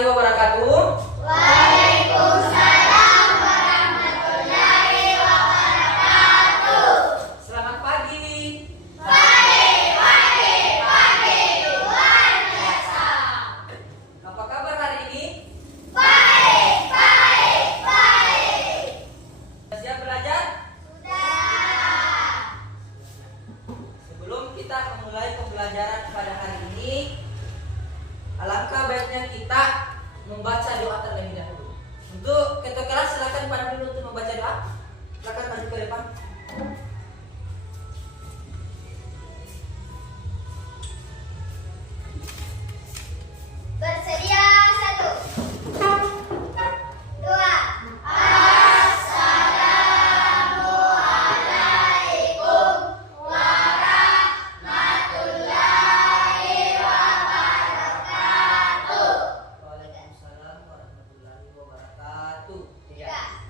warahmatullahi wabarakatuh. Waalaikumsalam warahmatullahi wabarakatuh. Selamat pagi. Pagi luar biasa. Apa kabar hari ini? Baik. Siap belajar? Sudah. Sebelum kita memulai pembelajaran pada hari ini, alangkah baiknya kita membaca doa terlebih dahulu. Untuk ketua kelas silakan pandu dulu untuk membaca doa. Silakan maju ke depan. Bersedia 1, 2. Assalamualaikum warahmatullahi wabarakatuh. Waalaikumsalam warahmatullahi wabarakatuh. Ya.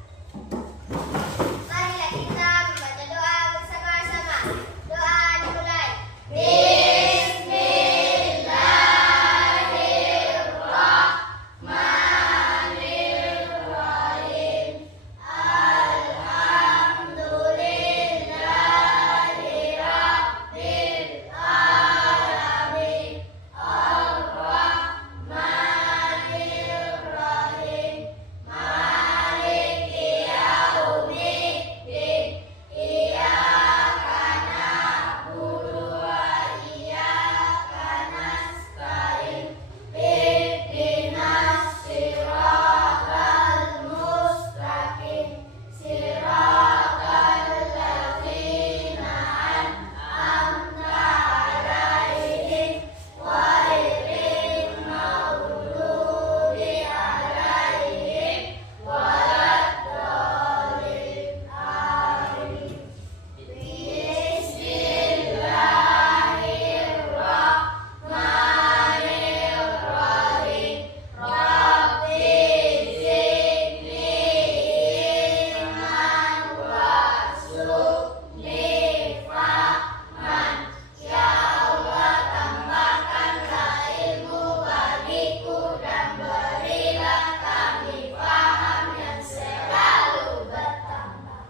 Marilah kita membaca doa bersama-sama. Doa dimulai. Bismillahirrahmanirrahim. Alhamdulillahirabbil alamin. Ar-Rahmanirrahim. Maliki yaumiddin. Iyyaka na'budu wa iyyaka nasta'in. Ihdinas siratal mustaqim. Siratal ladzina an'amta 'alaihim ghairil maghdubi 'alaihim waladdallin. Amin. Bismillahirrahmanirrahim. Rabbi zidni ilman warzuqni fahman. Ya Allah, tambahkanlah ilmu bagiku dan berilah kami paham yang selalu bertambah.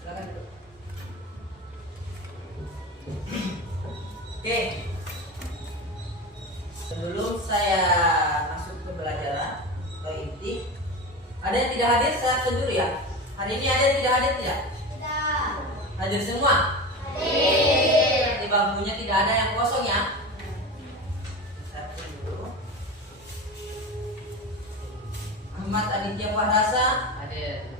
Silakan duduk. Oke. Sebelum saya masuk ke pembelajaran ke inti, ada yang tidak hadir saya absen dulu ya. Hari ini ada yang tidak hadir tidak? Sudah. Hadir semua. Hadir. Di bangkunya tidak ada yang kosong ya. Saya absen dulu. Ahmad Aditya Fahrasa, Hadir.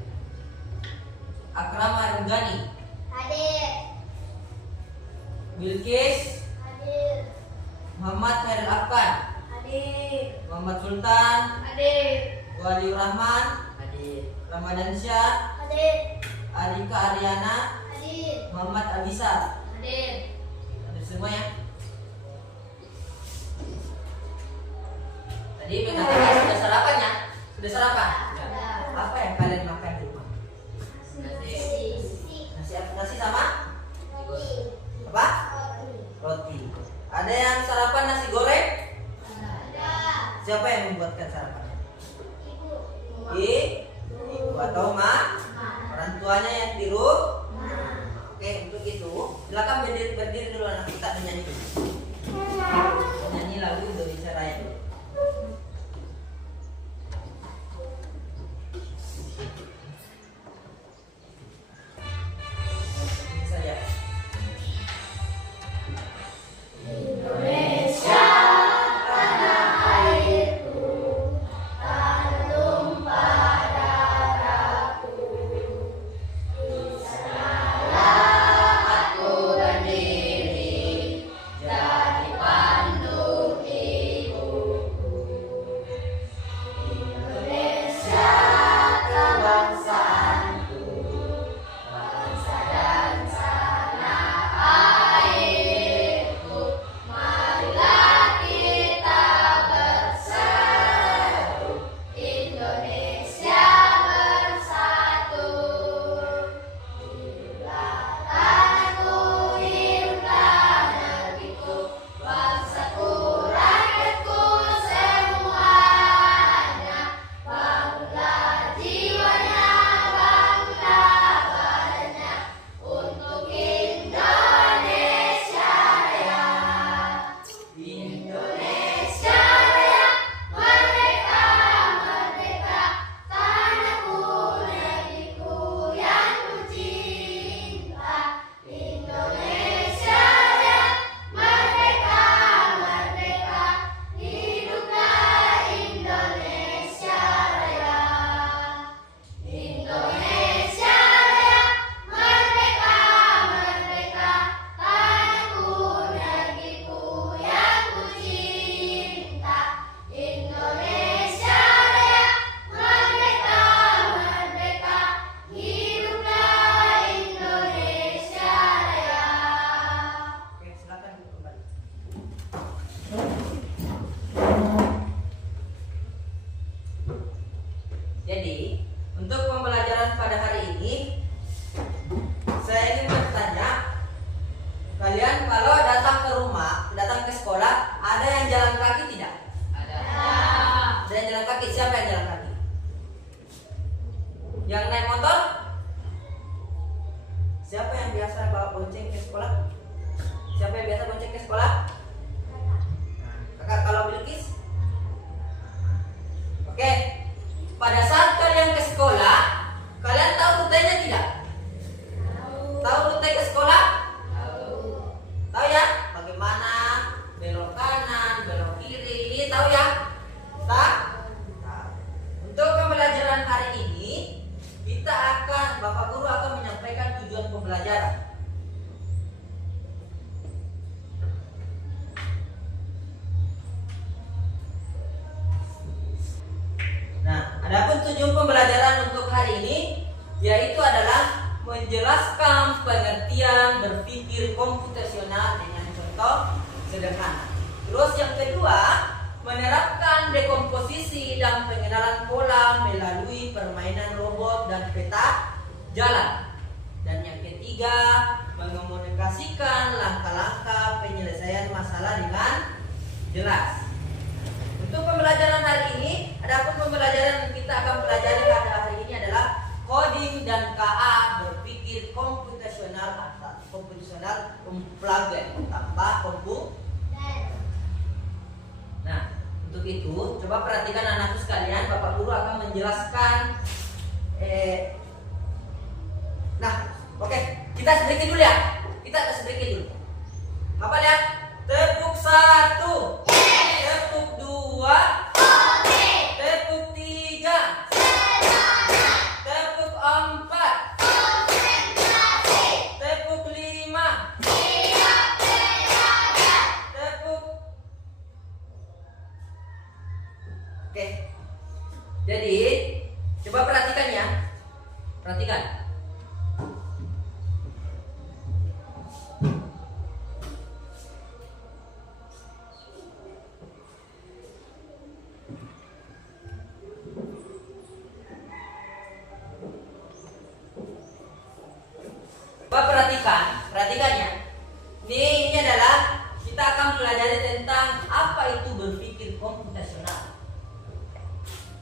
Akram Arugani, Hadir. Bilkis, Hadir. Muhammad Khairul Afkan, Hadir. Muhammad Sultan, Hadir. Waliur Rahman, Hadir. Ramadan Syah, Hadir. Arika Ariana, Hadir. Muhammad Abisa. Hadir. Hadir semua ya. Tadi mengatakan sudah sarapan ya? Sudah sarapan? Sudah. Apa yang kalian makan di rumah? Nasi. Nasi sama? Roti. Apa? Roti. Ada yang sarapan nasi goreng? Ada. Siapa yang membuatkan sarapannya? Ibu. Ibu atau orang tuanya yang tiru? Oke, untuk itu silakan berdiri dulu anak kita menyanyi dulu. Menyanyi lagu Indonesia Raya dulu. Ini saya. Indonesia tanah airku, tanah tumpah darahku. Di sanalah aku berdiri, biasa bawa bonceng ke sekolah? Siapa yang biasa bonceng ke sekolah? Kakak kalau Bilkis? Oke. Pada saat kalian ke sekolah, kalian tahu rutenya tidak? Tahu rute ke sekolah? Tahu ya? Bagaimana belok kanan, belok kiri, tahu ya? Tahu? Untuk pembelajaran hari ini, Bapak Guru akan menyampaikan tujuan pembelajaran. Nah, adapun tujuan pembelajaran untuk hari ini yaitu adalah menjelaskan pengertian berpikir komputasional dengan contoh sederhana. Terus yang kedua, menerapkan dekomposisi dan pengenalan pola melalui permainan robot dan peta jalan. Dan yang ketiga, mengomunikasikan langkah-langkah penyelesaian masalah dengan jelas. Untuk pembelajaran hari ini, adapun pembelajaran yang kita akan pelajari pada hari ini adalah coding dan KA berpikir komputasional atau komputasional unplugged tanpa komputer. Nah, untuk itu coba perhatikan anakku sekalian, Bapak Guru akan menjelaskan. Kita sedikit dulu ya. Apa lihat? Tepuk 1, tepuk 2, tepuk 3, tepuk 4, tepuk 5, tepuk. Oke. Jadi, coba perhatikan ya. Perhatikan. Perhatikan ya. Ini adalah kita akan pelajari tentang apa itu berpikir komputasional.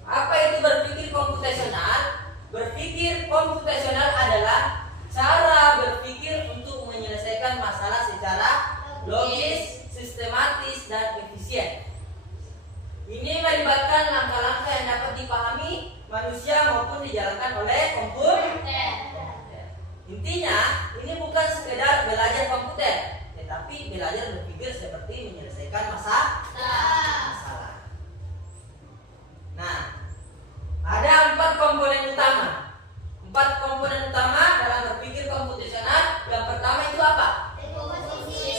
Apa itu berpikir komputasional? Berpikir komputasional adalah cara berpikir untuk menyelesaikan masalah secara logis, sistematis, dan efisien. Ini melibatkan langkah-langkah yang dapat dipahami manusia maupun dijalankan oleh komputer. Intinya, ini bukan sekedar belajar komputer, tetapi belajar berpikir seperti menyelesaikan masalah. Nah, ada 4 komponen utama. 4 komponen utama dalam berpikir komputasional. Yang pertama itu apa?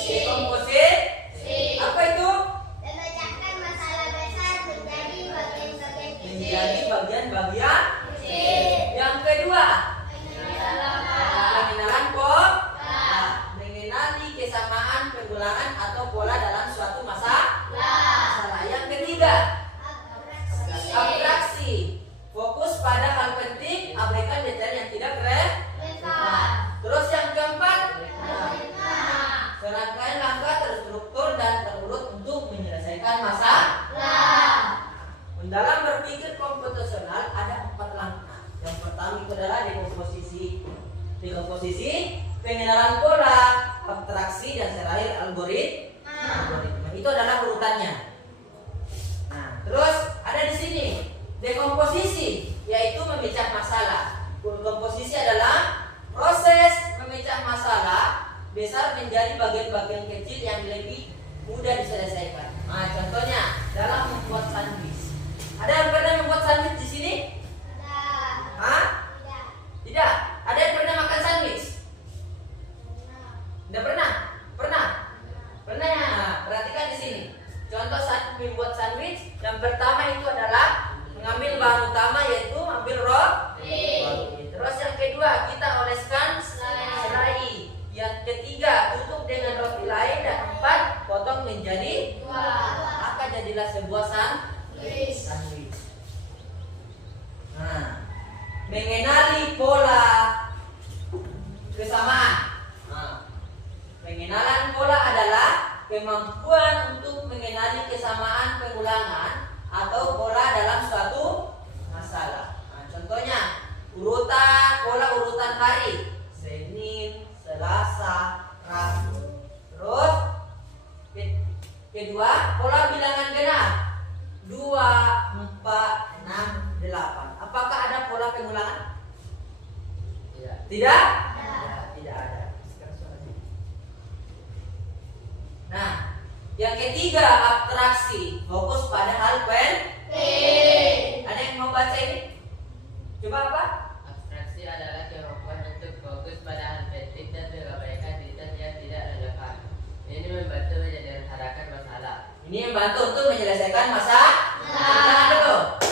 Dekomposisi. Apa itu? Memecahkan masalah besar menjadi bagian-bagian kecil. Menjadi bagian-bagian. Yang kedua, mengenali kesamaan pengulangan atau pola dalam suatu masalah. Yang ketiga, abstraksi, fokus pada hal penting, abaikan detail yang tidak relevan. Terus yang keempat, serangkaian langkah terstruktur dan terurut untuk menyelesaikan masalah. Dalam berpikir komputasional ada 4 langkah. Yang pertama itu adalah dekomposisi, pengenalan pola, abstraksi, dan terakhir algoritma. Itu adalah urutannya. Nah, terus ada di sini dekomposisi, yaitu memecah masalah. Dekomposisi adalah proses memecah masalah besar menjadi bagian-bagian kecil yang lebih mudah diselesaikan. Nah, contohnya dalam membuat sandwich. Ada yang pernah membuat sandwich di sini? Tidak. Ada yang pernah makan sandwich? Tidak pernah? Pernah ya? Perhatikan di sini. Contoh saat membuat sandwich, yang pertama itu adalah mengambil bahan utama, yaitu ambil roti. Terus yang kedua, kita oleskan selai. Yang ketiga, tutup dengan roti lain. Dan 4, potong menjadi 2. Maka jadilah sebuah sandwich. Nah, mengenali pola kesamaan. Pengenalan pola adalah kemampuan untuk mengenali kesamaan pengulangan atau pola dalam suatu masalah. Nah, contohnya pola urutan hari: Senin, Selasa, Tidak? Tidak ada. Nah, yang ketiga abstraksi, fokus pada hal penting. Ada yang mau baca ini? Coba apa? Abstraksi adalah kemampuan untuk fokus pada hal penting dan mengabaikan detail yang tidak relevan. Ini membantu menyederhanakan masalah. Ini membantu untuk menyelesaikan masalah. Nah, dulu.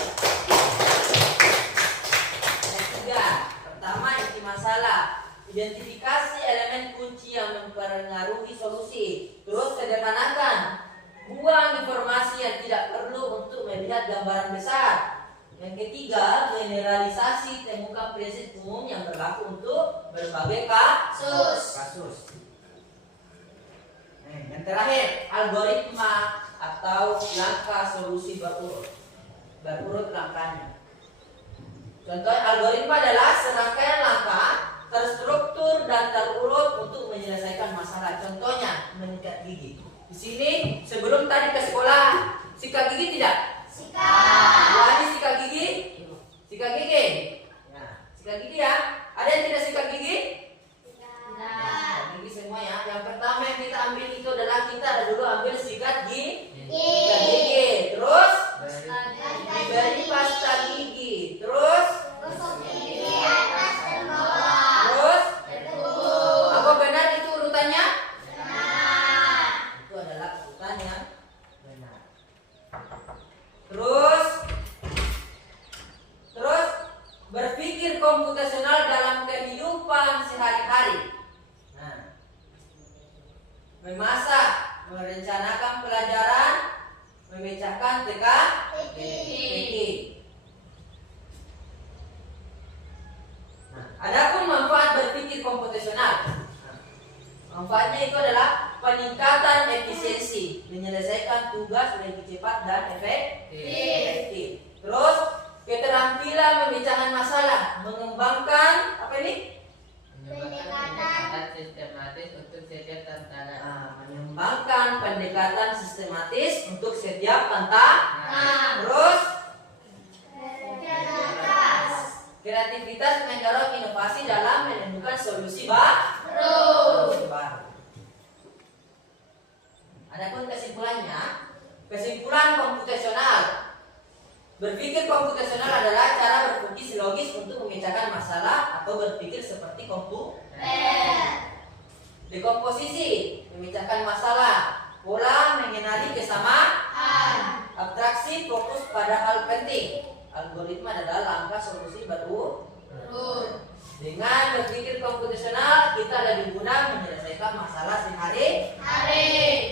Yang ketiga, pertama inti masalah. Identifikasi elemen kunci yang mempengaruhi solusi. Terus sederhanakan. Buang informasi yang tidak perlu untuk melihat gambaran besar. Yang ketiga, generalisasi, temukan prinsip umum yang berlaku untuk berbagai kasus. Yang terakhir, algoritma atau langkah solusi berurut langkahnya. Contoh algoritma adalah serangkaian langkah terstruktur dan terurut untuk menyelesaikan masalah. Contohnya menyikat gigi. Di sini sebelum tadi ke sekolah, sikat gigi tidak? Wajib sikat gigi? Sikat gigi. Nah, sikat gigi ya. Ada yang tidak sikat gigi? Sikat gigi semua ya. Yang pertama yang kita ambil itu adalah kita dulu ambil sikat gigi. Sikat gigi. Terus beri pasta gigi. Terus apa benar itu urutannya? Itu adalah urutan yang benar. Terus berpikir komputasional dalam kehidupan sehari-hari. Nah, memasak, merencanakan pelajaran, memecahkan teka-teki. Nah, adapun manfaat berpikir komputasional. Manfaatnya itu adalah peningkatan efisiensi, menyelesaikan tugas lebih cepat dan efektif. Terus keterampilan memecahkan masalah, mengembangkan apa ini? Pendekatan sistematis untuk setiap tantangan. Mengembangkan pendekatan sistematis untuk setiap tantangan. Terus kreativitas mendorong inovasi dalam menemukan solusi baru. Adapun kesimpulan komputasional. Berpikir komputasional adalah cara berpikir logis untuk memecahkan masalah atau berpikir seperti komputer. Dekomposisi, memecahkan masalah. Pola, mengenali kesamaan. Abstraksi, fokus pada hal penting. Algoritma adalah langkah solusi baru. Dengan berpikir komputasional, kita lebih mudah menyelesaikan masalah sehari-hari.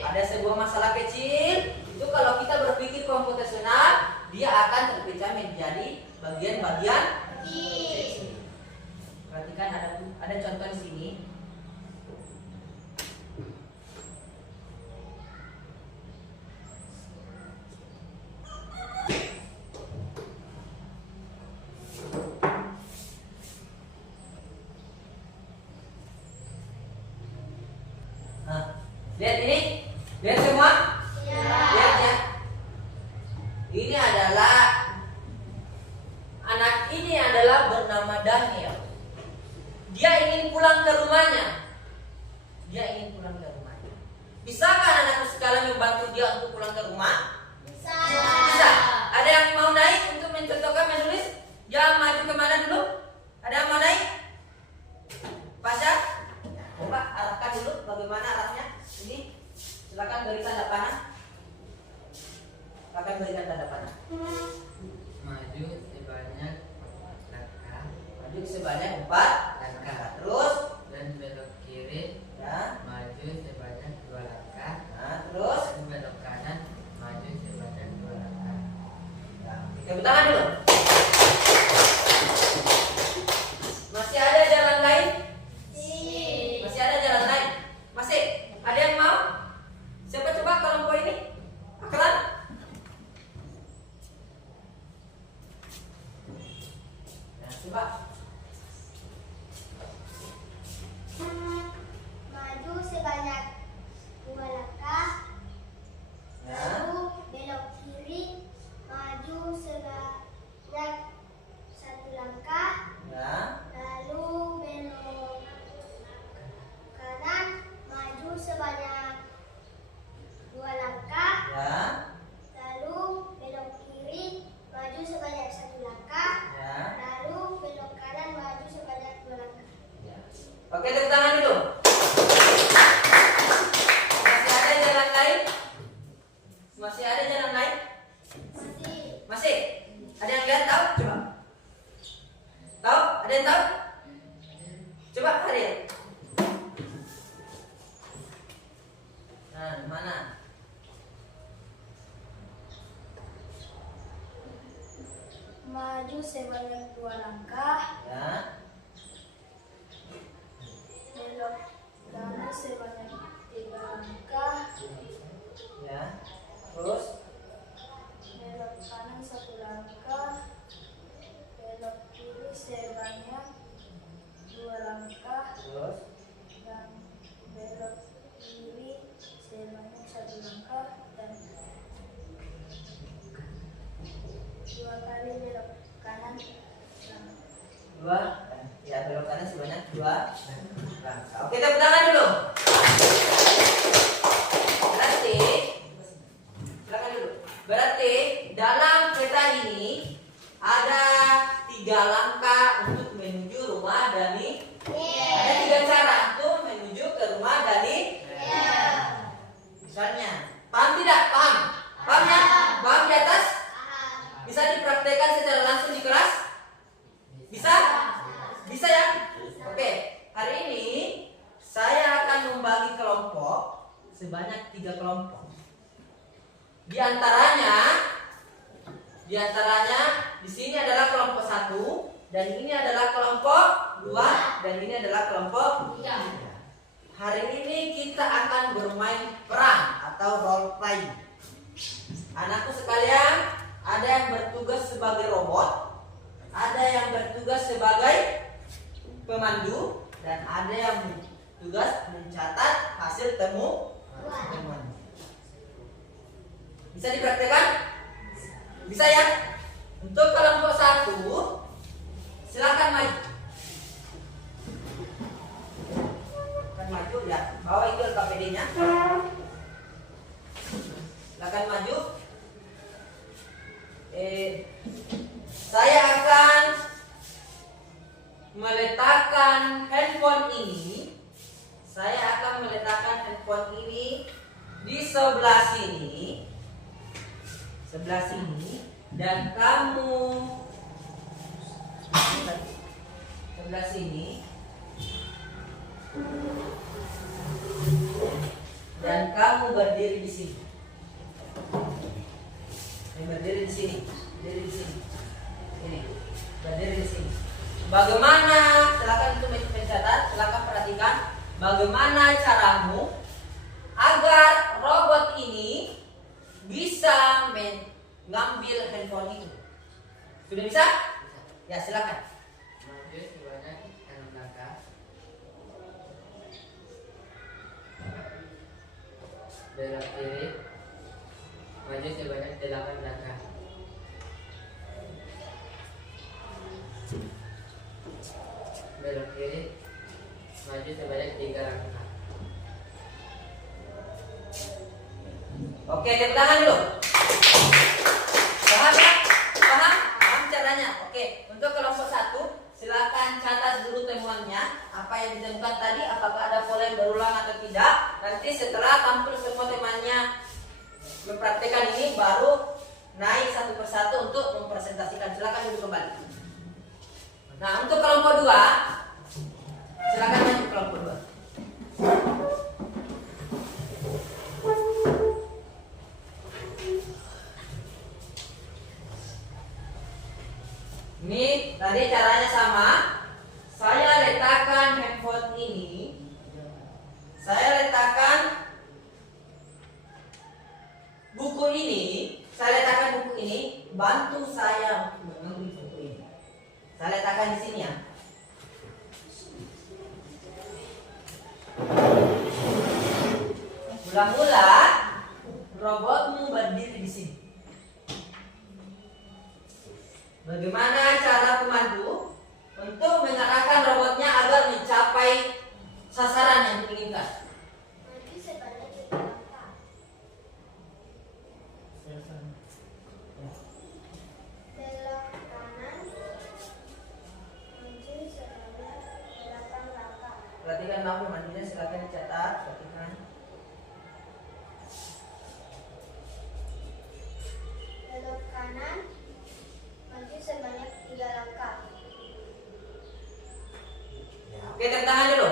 Ada sebuah masalah kecil, itu kalau kita berpikir komputasional, dia akan terpecah menjadi bagian-bagian kecil. Perhatikan ada contoh di sini. Nah, lihat ini, lihat semua. Lihat ya. Ini adalah anak ini adalah bernama Daniel. Dia ingin pulang ke rumahnya. Bisakah anakku sekalian membantu dia untuk pulang ke rumah? Bisa. Ada yang mau naik untuk mencontohkan menulis? Dia maju kemana dulu? Ada yang mau naik? Pasar? Coba arahkan dulu bagaimana arahnya. Ini silakan beri tanda panah. Akan berikan tanda panah. Maju sebanyak 4 langkah. Maju sebanyak 4 langkah. Terus Dan belok kiri. ya. Maju sebanyak 2 langkah. Nah, terus Dan belok kanan. Maju sebanyak 2 langkah. ya, tepuk tangan dulu. Masih ada jalan lain? Masih ada jalan lain? Masih? Ada yang mau? Siapa coba kelompok ini? Akran? Nah, coba. Maju sebanyak 2 langkah. Ya. Belok kanan sebanyak 3 langkah. Ya. Terus Belok kanan 1 langkah. Belok kiri sebanyak 2 langkah. terus Dan belok kiri sebanyak 1 langkah. Dan 2 kali belok kanan. dua. Ya, belok kanan sebanyak 2 langkah. Oke, tepuk tangan dulu. Berarti, silakan dulu. Berarti dalam peta ini ada 3 langkah untuk menuju rumah Dani. Ada 3 cara untuk menuju ke rumah Dani. Misalnya, paham tidak? Paham? Paham ya? Paham di atas? Bisa dipraktekkan secara langsung di kelas? Bisa? Bisa ya? Oke, hari ini saya akan membagi kelompok sebanyak 3 kelompok. Di antaranya di sini adalah kelompok 1 dan ini adalah kelompok 2 dan ini adalah kelompok 3. Hari ini kita akan bermain peran atau role play. Anakku sekalian, ada yang bertugas sebagai robot, ada yang bertugas sebagai pemandu, dan ada yang bertugas mencatat hasil temuan. Bisa dipraktekkan? Bisa ya? Untuk kelompok 1, silakan maju. Silakan maju ya. Bawa itu KPD-nya. Silakan maju. Saya akan meletakkan handphone ini. Di sebelah sini. Dan kamu sebelah sini. Dan kamu berdiri di sini. Berdiri di sini. Ini. Berdiri di sini. Bagaimana? Silakan untuk mencatat. Silakan perhatikan. Bagaimana caramu agar robot ini bisa mengambil handphone itu? Sudah bisa? Ya, silakan. Maju sebanyak 6 langkah. Belok kiri. Maju sebanyak 8 langkah. Belok kiri. Maju sebanyak 3 langkah. Oke, tepuk tangan dulu. Paham ya? Paham caranya? Oke, untuk kelompok 1, silakan catat dulu temuannya. Apa yang ditemukan tadi, apakah ada pola yang berulang atau tidak. Nanti setelah tampil semua temannya mempraktekkan ini, baru naik satu persatu untuk mempresentasikan. Silakan dulu kembali. Nah, untuk kelompok 2, silakan maju kelompok 2. Ini tadi caranya sama. Saya letakkan handphone ini. Saya letakkan buku ini. Bantu saya untuk mengambil buku ini. Saya letakkan di sini ya. Mula-mula robotmu berdiri di sini. Bagaimana cara pemandu untuk mengarahkan robotnya agar mencapai sasaran yang diinginkan? Maju sebanyak 3 langkah. Belok kanan. Maju sebanyak 8 langkah. Perhatikan lampu mandinya, silakan dicatat. Perhatikan. Belok kanan. Maju sebanyak 3 langkah. Ya, oke, tepuk tangan dulu.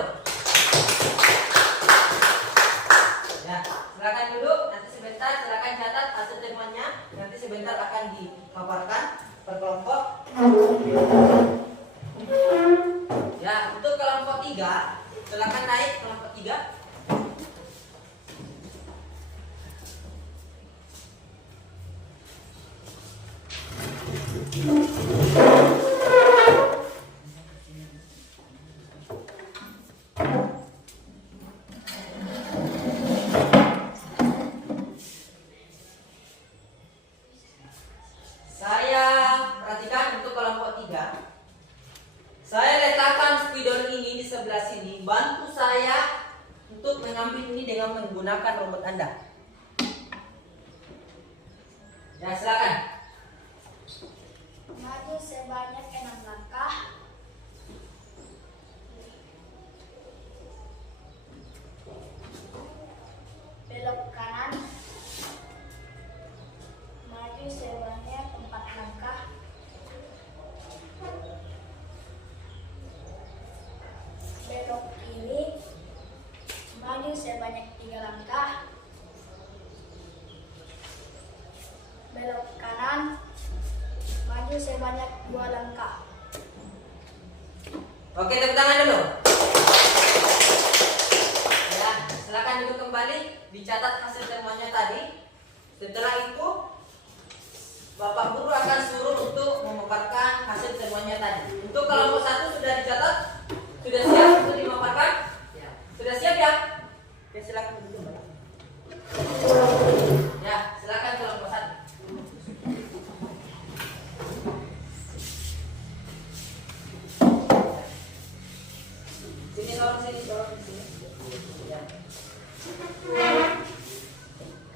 mengambil ini dengan menggunakan robot Anda. Ya, silakan. Maju sebanyak 6 langkah. Belok kanan. Maju sebanyak 4 langkah. Belok kiri. Maju sebanyak 3 langkah. Belok kanan. Maju sebanyak 2 langkah. Oke, tepuk tangan dulu. Ya, silakan duduk kembali, dicatat hasil temuannya tadi. Setelah itu, Bapak Guru akan suruh untuk memaparkan hasil temuannya tadi. Untuk kelompok 1 sudah dicatat? Sudah siap untuk dimaparkan? Ya. Sudah siap ya? Oke, silakan duduk kembali. Ya, silakan kelompok 1. Sini, tolong sini. Ya.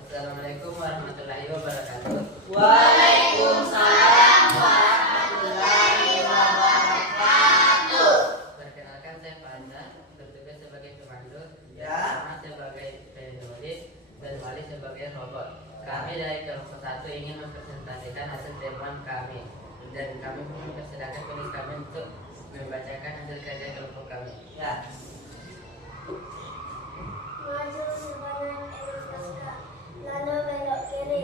Assalamualaikum warahmatullahi wabarakatuh. Waalaikumsalam warahmatullahi wabarakatuh. Perkenalkan, saya Fanda, bertugas sebagai pemandu, Ya. Rahmat sebagai penulis, dan Wali sebagai robot. Kami dari kelompok 1 ingin mempresentasikan hasil temuan kami, dan kami mempersilahkan penulis kami untuk membacakan hasil kerja kelompok kami. Ya. Maju sebanyak 6 langkah, lalu belok kiri.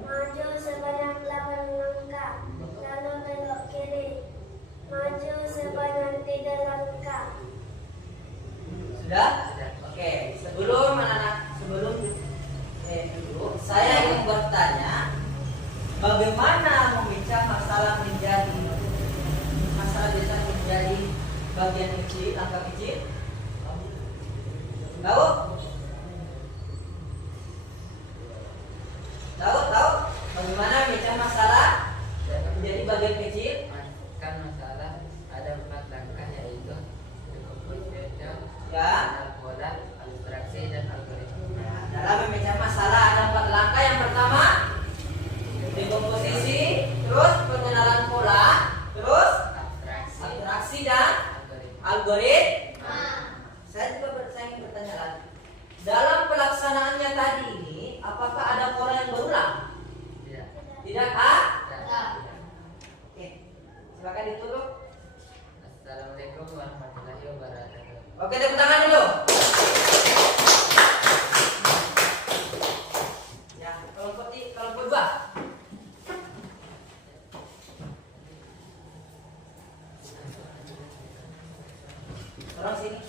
Maju sebanyak 8 langkah, lalu belok kiri. Maju sebanyak 3 langkah. Sudah? Sudah. Oke, sebelum dulu saya ingin bertanya, bagaimana memecah masalah menjadi bagian kecil, angka kecil? Tahu? Tahu? Bagaimana memecah masalah menjadi bagian kecil? Kan masalah ada 4 langkah, yaitu dekomposisi, Ya. pola, abstraksi, dan algoritma. Nah, dalam memecah masalah ada 4 langkah. Yang pertama, dekomposisi, terus pengenalan pola, terus Abstraksi, abstraksi dan algoritma. algoritma. Saya ingin bertanya lagi. Dalam pelaksanaannya tadi ini, apakah ada pola yang berulang? Tidak. Tidak, Kak? Tidak. Oke, silakan ditutup. Assalamualaikum warahmatullahi wabarakatuh. Oke, tepuk tangan dulu. Ya, kelompok 2. Tolong sini.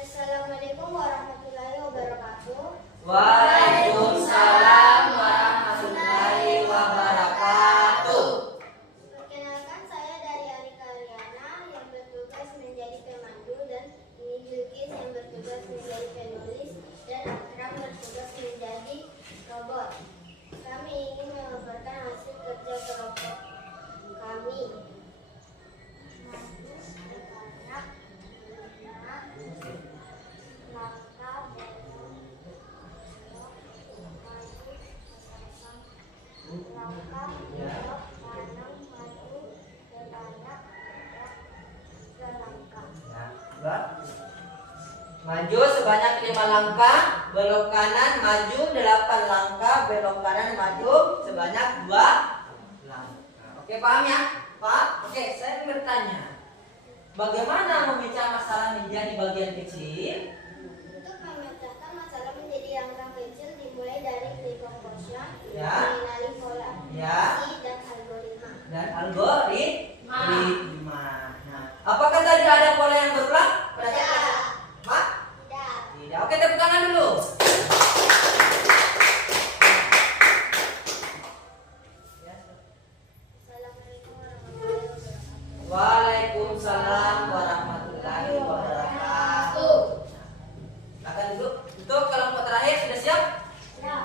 Assalamualaikum warahmatullahi wabarakatuh. Waalaikumsalam warahmatullahi wabarakatuh. Perkenalkan, saya dari Arika Riana yang bertugas menjadi pemandu, dan ini Bilkis yang bertugas menjadi penulis, dan Akram bertugas menjadi robot. Kami ingin memaparkan hasil kerja kelompok kami. Maju sebanyak 5 langkah, belok langkah, belok kanan, maju sebanyak 3 langkah. Ya, dua. Maju sebanyak 5 langkah, belok kanan, maju 8 langkah, belok kanan, maju sebanyak 2 langkah. Oke, paham ya? Pak? Oke, saya ingin bertanya. Bagaimana memecah masalah menjadi bagian kecil? Untuk memecahkan masalah menjadi langkah kecil dimulai dari decomposition, Ya. mengenali pola Ya. dan algoritma. Dan algoritma. Nah, apakah tadi ada pola yang berulang? Tidak. Pak? Tidak. Tidak. Oke, tepuk tangan dulu. Ya. Assalamualaikum warahmatullahi wabarakatuh. Waalaikumsalam warahmatullahi wabarakatuh. Silakan duduk. Untuk kelompok terakhir sudah siap? Ya.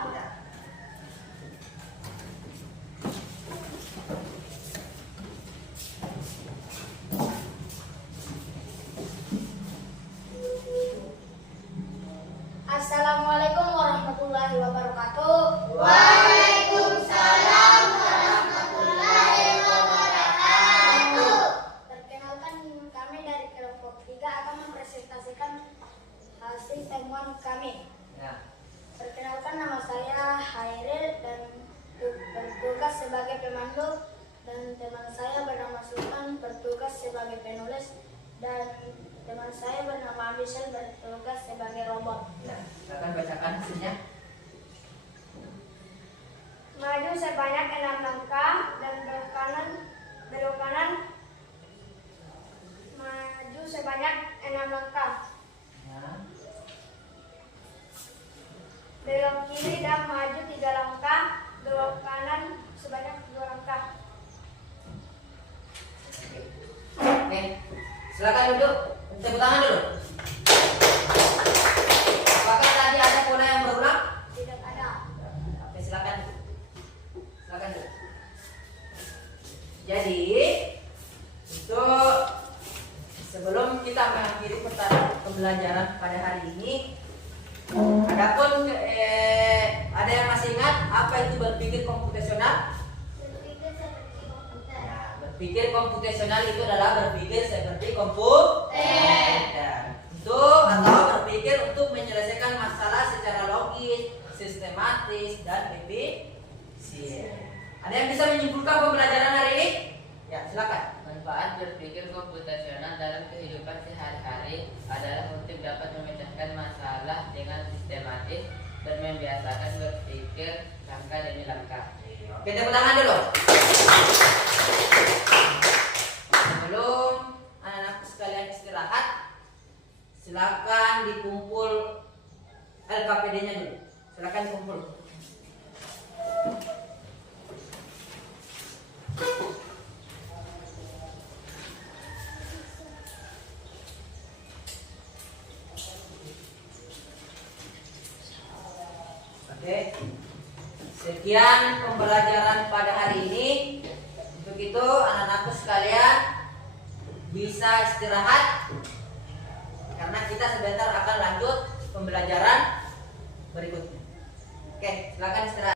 sebagai pemandu dan teman saya bernama Sultan bertugas sebagai penulis dan teman saya bernama Michelle bertugas sebagai robot. Ya, silakan bacakan hasilnya. Maju sebanyak 6 langkah dan belok kanan. Maju sebanyak 6 langkah. Ya. Belok kiri dan maju 3 langkah. Belok kanan sebanyak 2 langkah. Oke, silakan duduk. Tepuk tangan dulu. Apakah tadi ada pola yang berulang? Tidak ada. Oke, silakan. Silakan dulu. Jadi itu sebelum kita mengakhiri pembelajaran pada hari ini, adapun ada yang masih ingat apa itu berpikir komputasional? Berpikir seperti komputer. Nah, berpikir komputasional itu adalah berpikir seperti komputer. Itu atau berpikir untuk menyelesaikan masalah secara logis, sistematis, dan efisien. Ada yang bisa menyimpulkan pembelajaran hari ini? Ya, silakan. Manfaat berpikir komputasional dalam kehidupan sehari-hari adalah untuk dapat memecahkan masalah dengan sistematis dan membiasakan berpikir langkah demi langkah. Oke, tepuk tangan dulu. Sebelum anak-anak sekalian istirahat, silakan dikumpul LKPD-nya dulu. Silakan kumpul. Oke. Sekian pembelajaran pada hari ini. Untuk itu anak-anakku sekalian bisa istirahat karena kita sebentar akan lanjut pembelajaran berikutnya. Oke, silakan istirahat.